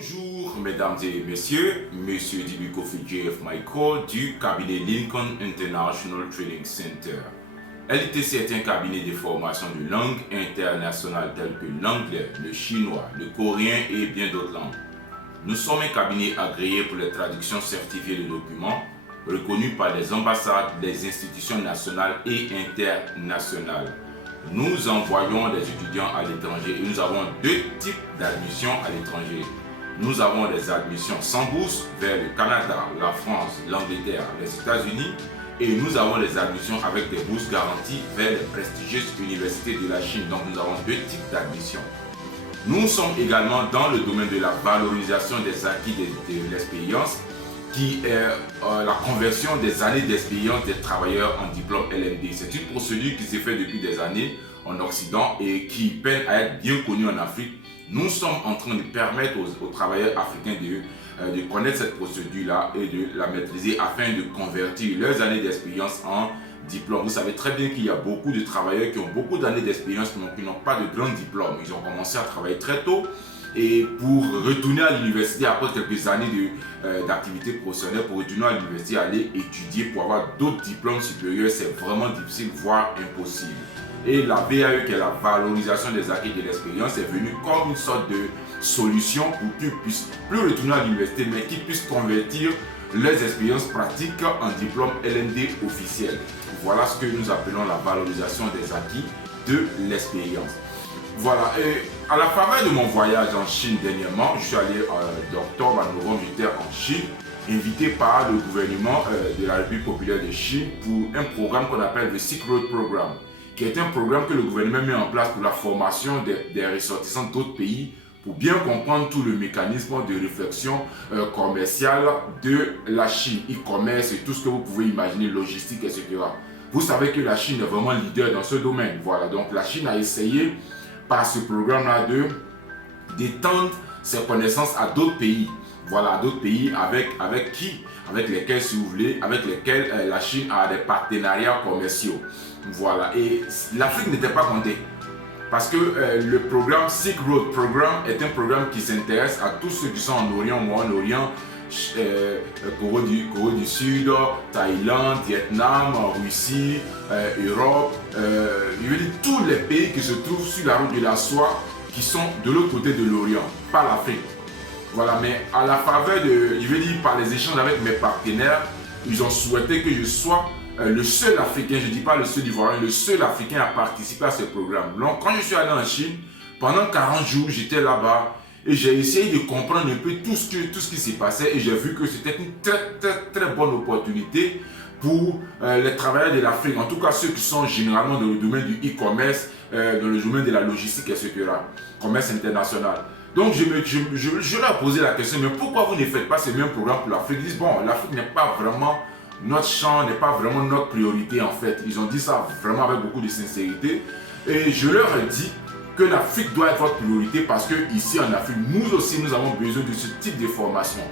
Bonjour mesdames et messieurs, Monsieur Dibiko JF Michael du cabinet Lincoln International Training Center. LITC est un cabinet de formation de langues internationales telles que l'anglais, le chinois, le coréen et bien d'autres langues. Nous sommes un cabinet agréé pour les traductions certifiées de documents reconnus par les ambassades, les institutions nationales et internationales. Nous envoyons des étudiants à l'étranger et nous avons deux types d'admissions à l'étranger. Nous avons des admissions sans bourse vers le Canada, la France, l'Angleterre, les États-Unis et nous avons des admissions avec des bourses garanties vers les prestigieuses universités de la Chine. Donc nous avons deux types d'admissions. Nous sommes également dans le domaine de la valorisation des acquis de l'expérience qui est la conversion des années d'expérience des travailleurs en diplôme LMD. C'est une procédure qui s'est faite depuis des années en Occident et qui peine à être bien connue en Afrique. Nous sommes en train de permettre aux travailleurs africains de connaître cette procédure-là et de la maîtriser afin de convertir leurs années d'expérience en diplôme. Vous savez très bien qu'il y a beaucoup de travailleurs qui ont beaucoup d'années d'expérience mais qui n'ont pas de grand diplôme. Ils ont commencé à travailler très tôt. Et pour retourner à l'université après quelques années d'activité professionnelle, pour retourner à l'université, aller étudier pour avoir d'autres diplômes supérieurs, c'est vraiment difficile, voire impossible. Et la VAE, qui est la valorisation des acquis de l'expérience, est venue comme une sorte de solution pour qu'ils puissent plus retourner à l'université, mais qu'ils puissent convertir leurs expériences pratiques en diplôme LMD officiel. Voilà ce que nous appelons la valorisation des acquis de l'expérience. Voilà, et à la faveur de mon voyage en Chine dernièrement, je suis allé d'octobre à novembre, j'étais en Chine, invité par le gouvernement de la République populaire de Chine pour un programme qu'on appelle le Silk Road Program, qui est un programme que le gouvernement met en place pour la formation des ressortissants d'autres pays pour bien comprendre tout le mécanisme de réflexion commerciale de la Chine, e-commerce et tout ce que vous pouvez imaginer, logistique, etc. Vous savez que la Chine est vraiment leader dans ce domaine. Voilà, donc la Chine a essayé par ce programme-là d'étendre ses connaissances à d'autres pays. Voilà, à d'autres pays avec lesquels, si vous voulez, avec lesquels la Chine a des partenariats commerciaux. Voilà, et l'Afrique n'était pas comptée. Parce que le programme Silk Road Program est un programme qui s'intéresse à tous ceux qui sont en Orient, Moyen-Orient, Corée du Sud, Thaïlande, Vietnam, Russie, Europe, je veux dire tous les pays qui se trouvent sur la route de la soie qui sont de l'autre côté de l'Orient, pas l'Afrique. Voilà, mais à la faveur je veux dire par les échanges avec mes partenaires, ils ont souhaité que je sois le seul Africain, je ne dis pas le seul Ivoirien, le seul Africain à participer à ce programme. Donc quand je suis allé en Chine, pendant 40 jours, j'étais là-bas. Et j'ai essayé de comprendre un peu tout ce qui s'est passé et j'ai vu que c'était une très bonne opportunité pour les travailleurs de l'Afrique, en tout cas ceux qui sont généralement dans le domaine du e-commerce, dans le domaine de la logistique, etc., commerce international. Donc je leur ai posé la question, mais pourquoi vous ne faites pas ce même programme pour l'Afrique? Ils disent, bon, l'Afrique n'est pas vraiment notre champ, n'est pas vraiment notre priorité en fait. Ils ont dit ça vraiment avec beaucoup de sincérité et je leur ai dit que l'Afrique doit être votre priorité parce que ici en Afrique, nous aussi, nous avons besoin de ce type de formation.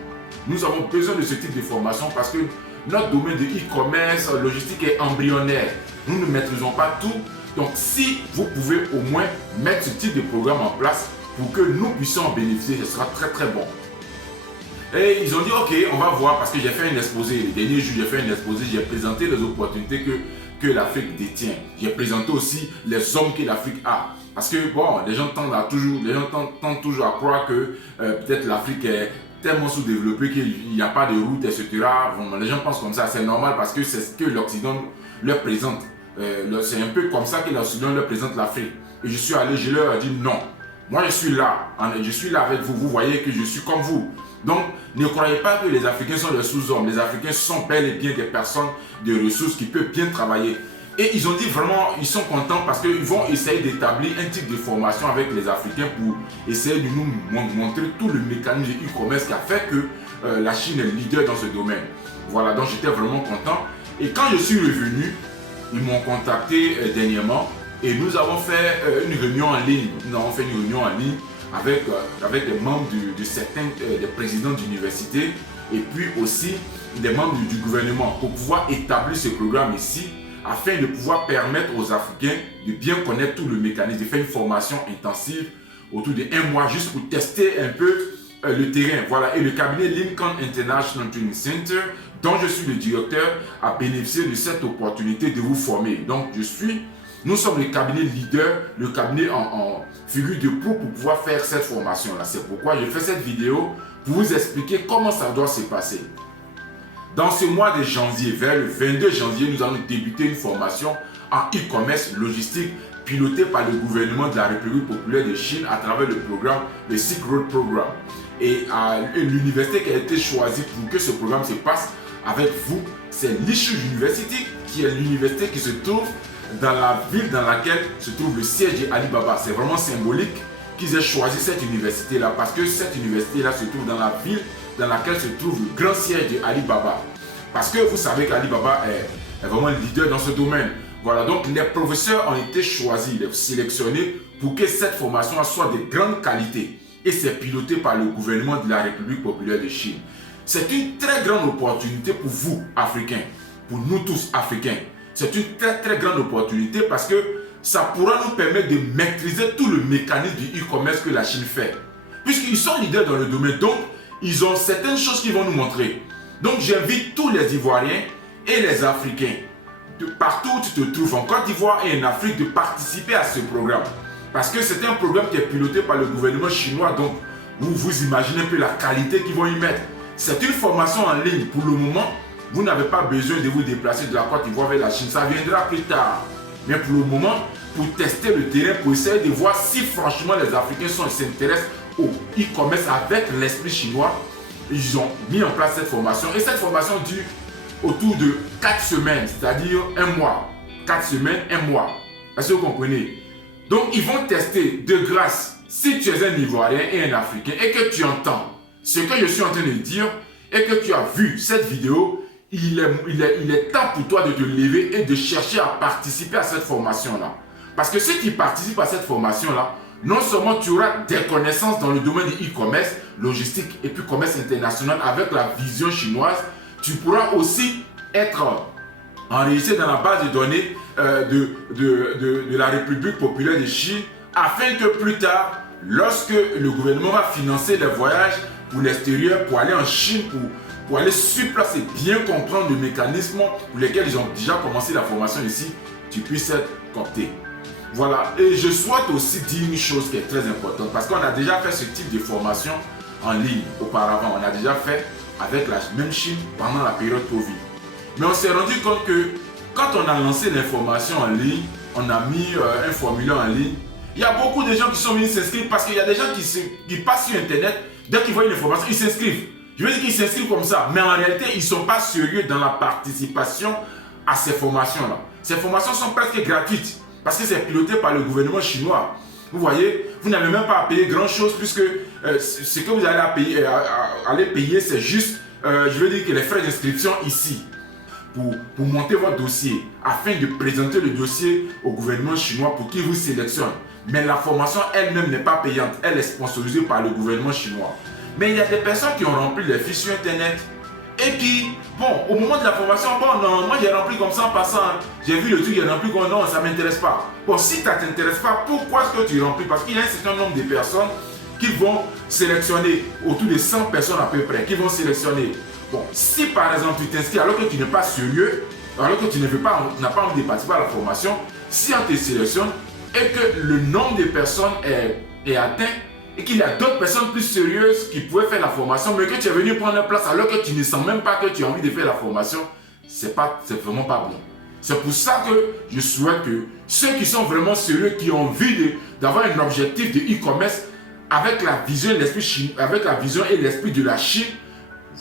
Nous avons besoin de ce type de formation parce que notre domaine de e-commerce, logistique est embryonnaire. Nous ne maîtrisons pas tout. Donc, si vous pouvez au moins mettre ce type de programme en place pour que nous puissions en bénéficier, ce sera très bon. Et ils ont dit, ok, on va voir parce que j'ai fait un exposé. Les derniers jours, j'ai fait un exposé, j'ai présenté les opportunités que l'Afrique détient. J'ai présenté aussi les hommes que l'Afrique a. Parce que bon, les gens tendent toujours à croire que peut-être l'Afrique est tellement sous-développée qu'il n'y a pas de route, etc. Bon, les gens pensent comme ça, c'est normal parce que c'est ce que l'Occident leur présente. C'est un peu comme ça que l'Occident leur présente l'Afrique. Et je suis allé, je leur ai dit non. Moi je suis là avec vous, vous voyez que je suis comme vous. Donc ne croyez pas que les Africains sont des sous-hommes. Les Africains sont bel et bien des personnes de ressources qui peuvent bien travailler. Et ils ont dit vraiment, ils sont contents parce qu'ils vont essayer d'établir un type de formation avec les Africains pour essayer de nous montrer tout le mécanisme de e-commerce qui a fait que la Chine est leader dans ce domaine. Voilà, donc j'étais vraiment content. Et quand je suis revenu, ils m'ont contacté dernièrement et nous avons fait une réunion en ligne. Nous avons fait une réunion en ligne avec des membres de certains des présidents d'université et puis aussi des membres du gouvernement pour pouvoir établir ce programme ici, afin de pouvoir permettre aux Africains de bien connaître tout le mécanisme, de faire une formation intensive autour de 1 mois juste pour tester un peu le terrain, voilà, et le cabinet Lincoln International Training Center, dont je suis le directeur, a bénéficié de cette opportunité de vous former. Donc, nous sommes le cabinet leader, le cabinet en figure de proue pour pouvoir faire cette formation-là. C'est pourquoi je fais cette vidéo pour vous expliquer comment ça doit se passer. Dans ce mois de janvier, vers le 22 janvier, nous allons débuter une formation en e-commerce logistique pilotée par le gouvernement de la République populaire de Chine à travers le programme, le Silk Road Program. Et l'université qui a été choisie pour que ce programme se passe avec vous, c'est Lishu University, qui est l'université qui se trouve dans la ville dans laquelle se trouve le siège d'Alibaba. C'est vraiment symbolique qu'ils aient choisi cette université-là, parce que cette université-là se trouve dans la ville dans laquelle se trouve le grand siège d'Alibaba. Parce que vous savez qu'Alibaba est vraiment leader dans ce domaine. Voilà, donc les professeurs ont été choisis, sélectionnés pour que cette formation soit de grande qualité. Et c'est piloté par le gouvernement de la République populaire de Chine. C'est une très grande opportunité pour vous, Africains, pour nous tous, Africains. C'est une très très grande opportunité parce que ça pourra nous permettre de maîtriser tout le mécanisme du e-commerce que la Chine fait. Puisqu'ils sont leaders dans le domaine, donc ils ont certaines choses qu'ils vont nous montrer. Donc j'invite tous les Ivoiriens et les Africains, de partout où tu te trouves, en Côte d'Ivoire et en Afrique, de participer à ce programme. Parce que c'est un programme qui est piloté par le gouvernement chinois, donc vous imaginez un peu la qualité qu'ils vont y mettre. C'est une formation en ligne. Pour le moment, vous n'avez pas besoin de vous déplacer de la Côte d'Ivoire vers la Chine. Ça viendra plus tard. Mais pour le moment, pour tester le terrain, pour essayer de voir si franchement les Africains s'intéressent au e-commerce avec l'esprit chinois, ils ont mis en place cette formation. Et cette formation dure autour de 4 semaines, c'est-à-dire un mois. 4 semaines, un mois. Est-ce que vous comprenez? Donc, ils vont tester de grâce, si tu es un Ivoirien et un Africain et que tu entends ce que je suis en train de dire et que tu as vu cette vidéo, il est temps pour toi de te lever et de chercher à participer à cette formation-là. Parce que si tu participes à cette formation-là, non seulement tu auras des connaissances dans le domaine du e-commerce, logistique et puis commerce international avec la vision chinoise, tu pourras aussi être enregistré dans la base de données de la République populaire de Chine, afin que plus tard, lorsque le gouvernement va financer les voyages pour l'extérieur, pour aller en Chine, pour aller sur place et bien comprendre le mécanisme pour lesquels ils ont déjà commencé la formation ici, tu puisses être compté. Voilà, et je souhaite aussi dire une chose qui est très importante, parce qu'on a déjà fait ce type de formation en ligne auparavant. On a déjà fait avec la même Chine pendant la période Covid. Mais on s'est rendu compte que quand on a lancé l'information en ligne, on a mis un formulaire en ligne, il y a beaucoup de gens qui sont venus s'inscrire parce qu'il y a des gens qui passent sur Internet, dès qu'ils voient une information, ils s'inscrivent. Je veux dire qu'ils s'inscrivent comme ça, mais en réalité, ils ne sont pas sérieux dans la participation à ces formations-là. Ces formations sont presque gratuites parce que c'est piloté par le gouvernement chinois. Vous voyez, vous n'avez même pas à payer grand-chose puisque ce que vous allez aller payer, c'est juste, je veux dire que les frais d'inscription ici. Pour monter votre dossier, afin de présenter le dossier au gouvernement chinois pour qu'il vous sélectionne. Mais la formation elle-même n'est pas payante, elle est sponsorisée par le gouvernement chinois. Mais il y a des personnes qui ont rempli les fiches sur Internet et qui, bon, au moment de la formation, bon, non, moi j'ai rempli comme ça en passant, j'ai vu le truc, j'ai rempli comme non, ça ne m'intéresse pas. Bon, si ça ne t'intéresse pas, pourquoi est-ce que tu remplis? Parce qu'il y a un certain nombre de personnes qui vont sélectionner, autour de 100 personnes à peu près, qui vont sélectionner. Bon, si par exemple tu t'inscris alors que tu n'es pas sérieux, alors que tu n'as pas envie de participer à la formation, si on te sélectionne et que le nombre de personnes est atteint et qu'il y a d'autres personnes plus sérieuses qui pourraient faire la formation, mais que tu es venu prendre la place alors que tu ne sens même pas que tu as envie de faire la formation, c'est vraiment pas bon. C'est pour ça que je souhaite que ceux qui sont vraiment sérieux, qui ont envie d'avoir un objectif de e-commerce avec la vision et l'esprit de la Chine,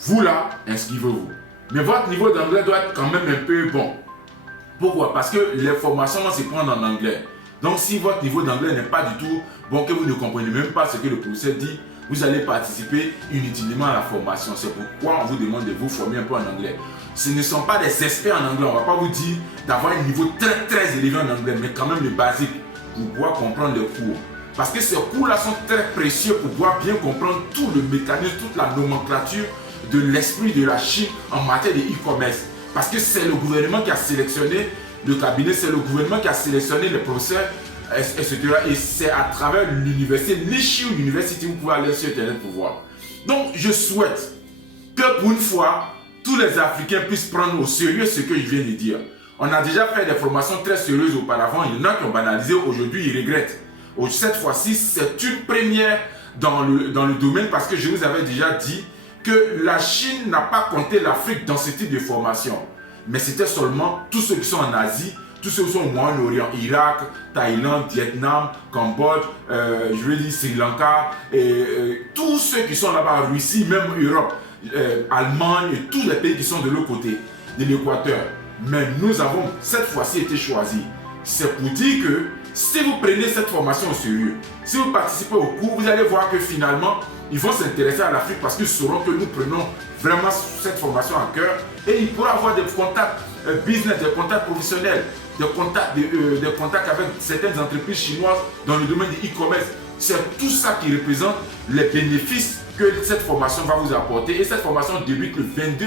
vous là, inscrivez-vous. Mais votre niveau d'anglais doit être quand même un peu bon. Pourquoi? Parce que les formations vont se prendre en anglais. Donc si votre niveau d'anglais n'est pas du tout bon, que vous ne comprenez même pas ce que le professeur dit, vous allez participer inutilement à la formation. C'est pourquoi on vous demande de vous former un peu en anglais. Ce ne sont pas des experts en anglais. On ne va pas vous dire d'avoir un niveau très très élevé en anglais, mais quand même le basique pour pouvoir comprendre les cours. Parce que ces cours-là sont très précieux pour pouvoir bien comprendre tout le mécanisme, toute la nomenclature de l'esprit de la Chine en matière de e-commerce. Parce que c'est le gouvernement qui a sélectionné le cabinet, c'est le gouvernement qui a sélectionné les professeurs, etc. Et c'est à travers l'université Lishu University, vous pouvez aller sur Internet pour voir. Donc, je souhaite que pour une fois, tous les Africains puissent prendre au sérieux ce que je viens de dire. On a déjà fait des formations très sérieuses auparavant. Il y en a qui ont banalisé. Aujourd'hui, ils regrettent. Cette fois-ci, c'est une première dans le domaine parce que je vous avais déjà dit que la Chine n'a pas compté l'Afrique dans ce type de formation. Mais c'était seulement tous ceux qui sont en Asie, tous ceux qui sont au Moyen-Orient, Irak, Thaïlande, Vietnam, Cambodge, je veux dire Sri Lanka, tous ceux qui sont là-bas, Russie, même Europe, Allemagne, et tous les pays qui sont de l'autre côté de l'équateur. Mais nous avons cette fois-ci été choisis. C'est pour dire que si vous prenez cette formation au sérieux, si vous participez au cours, vous allez voir que finalement, ils vont s'intéresser à l'Afrique parce qu'ils sauront que nous prenons vraiment cette formation à cœur et ils pourront avoir des contacts business, des contacts professionnels, des contacts avec certaines entreprises chinoises dans le domaine du e-commerce. C'est tout ça qui représente les bénéfices que cette formation va vous apporter. Et cette formation débute le 22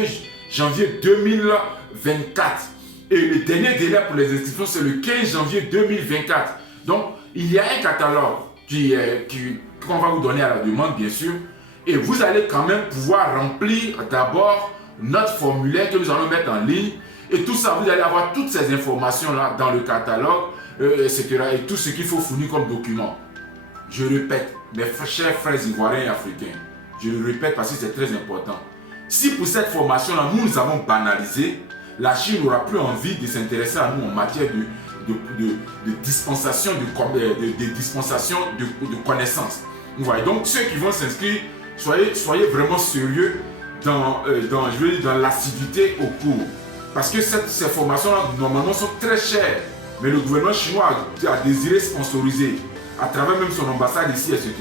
janvier 2024. Et le dernier délai pour les inscriptions, c'est le 15 janvier 2024. Donc, il y a un catalogue qu'on va vous donner à la demande, bien sûr. Et vous allez quand même pouvoir remplir d'abord notre formulaire que nous allons mettre en ligne. Et tout ça, vous allez avoir toutes ces informations-là dans le catalogue, etc. Et tout ce qu'il faut fournir comme document. Je répète, mes chers frères ivoiriens et africains, je le répète parce que c'est très important. Si pour cette formation-là, nous avons banalisé, la Chine n'aura plus envie de s'intéresser à nous en matière de dispensation de connaissances. Vous voyez, donc ceux qui vont s'inscrire, soyez vraiment sérieux dans l'assiduité au cours. Parce que ces formations-là, normalement, sont très chères. Mais le gouvernement chinois a désiré sponsoriser à travers même son ambassade ici, etc.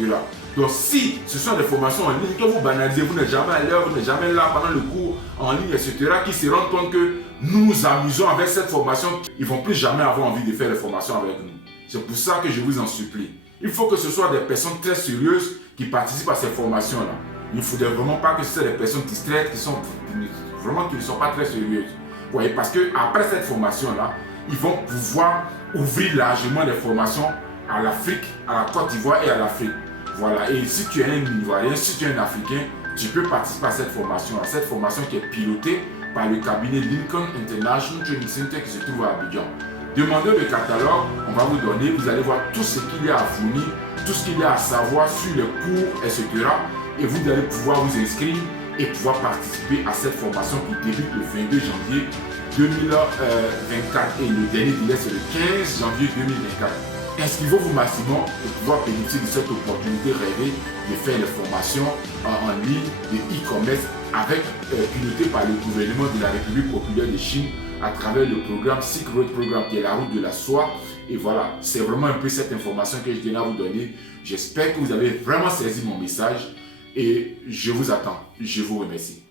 Donc si ce sont des formations en ligne que vous banalisez, vous n'êtes jamais à l'heure, vous n'êtes jamais là pendant le cours en ligne, etc., qui se rendent compte que nous nous amusons avec cette formation, ils ne vont plus jamais avoir envie de faire les formations avec nous. C'est pour ça que je vous en supplie. Il faut que ce soit des personnes très sérieuses qui participent à ces formations-là. Il ne faudrait vraiment pas que ce soit des personnes distraites qui ne sont pas très sérieuses. Vous voyez, parce qu'après cette formation-là, ils vont pouvoir ouvrir largement des formations à l'Afrique, à la Côte d'Ivoire et à l'Afrique. Voilà, et si tu es un Ivoirien, si tu es un Africain, tu peux participer à cette formation-là. Cette formation qui est pilotée par le cabinet Lincoln International Training Center qui se trouve à Abidjan. Demandez le catalogue, on va vous donner, vous allez voir tout ce qu'il y a à fournir, tout ce qu'il y a à savoir sur les cours, etc. Et vous allez pouvoir vous inscrire et pouvoir participer à cette formation qui débute le 22 janvier 2024 et le dernier délai c'est le 15 janvier 2024. Inscrivez-vous massivement pour pouvoir bénéficier de cette opportunité rêvée de faire les formations en ligne de e-commerce pilotées par le gouvernement de la République populaire de Chine à travers le programme Silk Road Program qui est la route de la soie. Et voilà, c'est vraiment un peu cette information que je tenais à vous donner. J'espère que vous avez vraiment saisi mon message et je vous attends. Je vous remercie.